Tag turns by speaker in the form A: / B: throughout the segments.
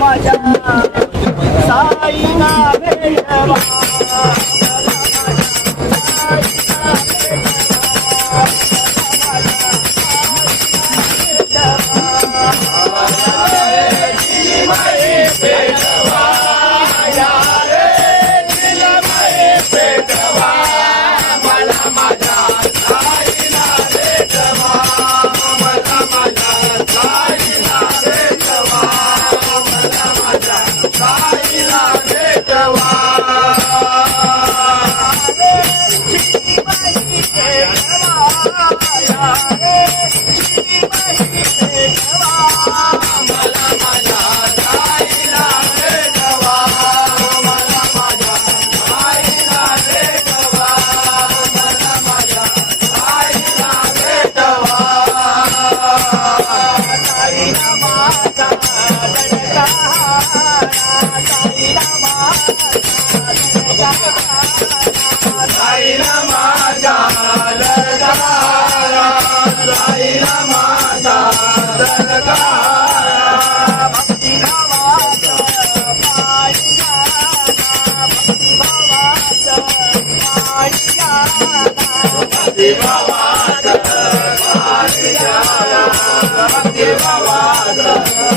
A: माझ्या Saina Bhagavad Gita, Bhagavad Gita, Bhagavad Gita.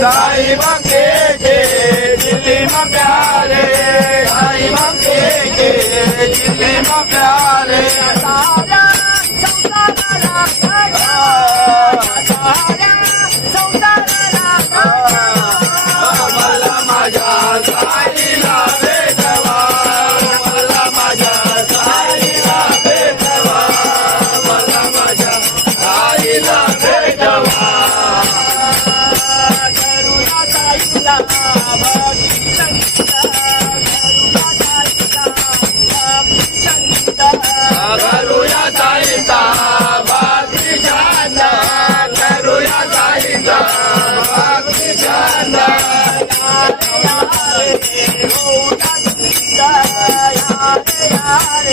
A: Sai बंगे के दिल्ली में प्यारे Don't stop.